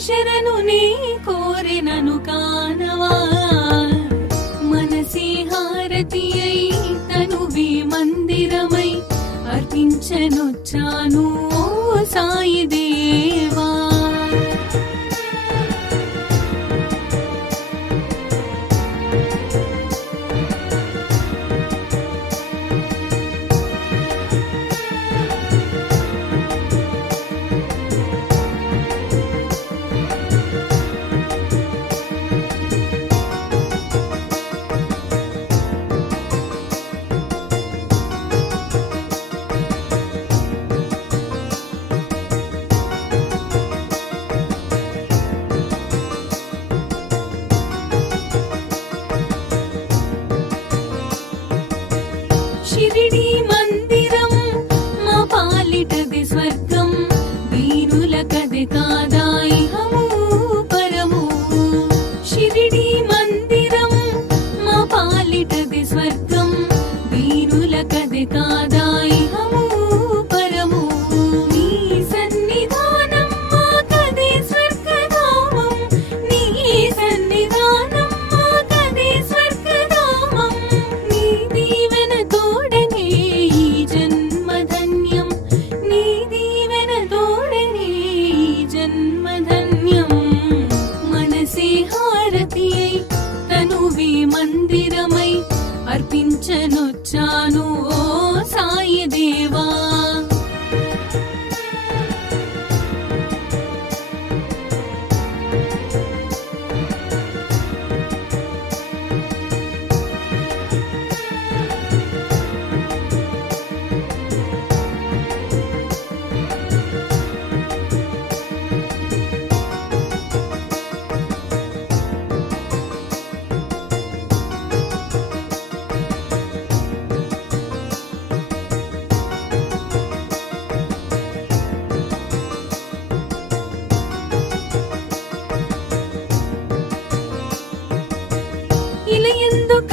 శరణు నీ కోరినను కానవా? మనసి హారతి తను వి మందిరమై అర్పించనొచ్చాను సాయిదే যেন ಎಂದು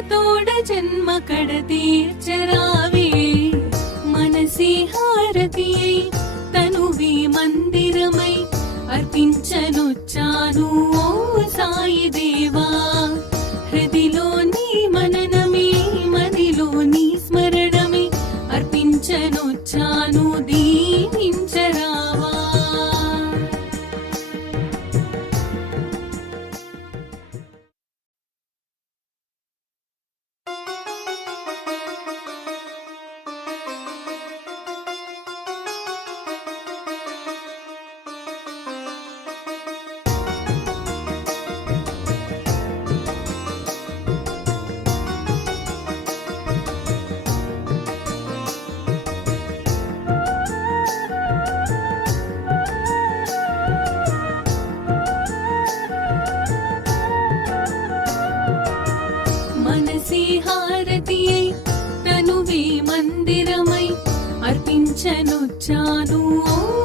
తోడ జన్మ కడ తీర్చరావే. మనసి హారతి తనువి మందిరమై అర్పించనొచ్చాను చేర్చనుచ్చాను ఓ